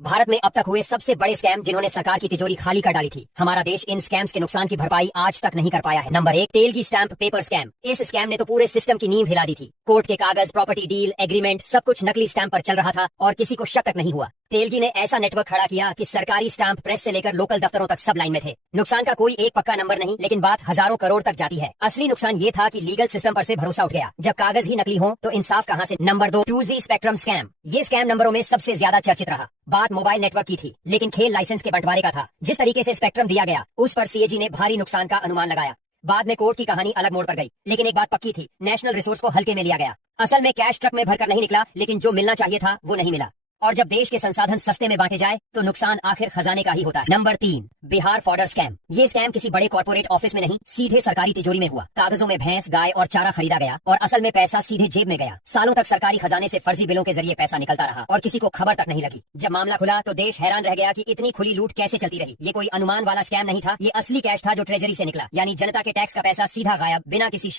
भारत में अब तक हुए सबसे बड़े स्कैम जिन्होंने सरकार की तिजोरी खाली कर डाली थी। हमारा देश इन स्कैम्स के नुकसान की भरपाई आज तक नहीं कर पाया है। नंबर 1, तेल की स्टैंप पेपर स्कैम। इस स्कैम ने तो पूरे सिस्टम की नींव हिला दी थी। कोर्ट के कागज, प्रॉपर्टी डील, एग्रीमेंट सब कुछ नकली स्टैंप पर चल रहा था और किसी को शक तक नहीं हुआ। तेलगी ने ऐसा नेटवर्क खड़ा किया कि सरकारी स्टैंप प्रेस से लेकर लोकल दफ्तरों तक सब लाइन में थे। नुकसान का कोई एक पक्का नंबर नहीं, लेकिन बात हजारों करोड़ तक जाती है। असली नुकसान ये था कि लीगल सिस्टम पर से भरोसा उठ गया। जब कागज ही नकली हो तो इंसाफ कहां से। Number 2, 2G spectrum scam. ये स्कैम नंबरों में सबसे ज्यादा चर्चित रहा। बात मोबाइल नेटवर्क की थी, लेकिन खेल लाइसेंस के बंटवारे का था। जिस तरीके से स्पेक्ट्रम दिया गया उस पर सीएजी ने भारी नुकसान का अनुमान लगाया। बाद में कोर्ट की कहानी अलग मोड़ पर गई, लेकिन एक बात पक्की थी, नेशनल रिसोर्स को हल्के में लिया गया। असल में कैश ट्रक में भरकर नहीं निकला, लेकिन जो मिलना चाहिए था वो नहीं मिला। और जब देश के संसाधन सस्ते में बांटे जाए तो नुकसान आखिर खजाने का ही होता है। Number 3, Bihar fodder scam. ये स्कैम किसी बड़े कॉर्पोरेट ऑफिस में नहीं, सीधे सरकारी तिजोरी में हुआ। कागजों में भैंस, गाय और चारा खरीदा गया और असल में पैसा सीधे जेब में गया। सालों तक सरकारी खजाने से फर्जी बिलों के जरिए पैसा निकलता रहा और किसी को खबर तक नहीं लगी। जब मामला खुला तो देश हैरान रह गया कि इतनी खुली लूट कैसे चलती रही। ये कोई अनुमान वाला स्कैम नहीं था, ये असली कैश था जो ट्रेजरी से निकला, यानी जनता के टैक्स का पैसा सीधा गायब, बिना किसी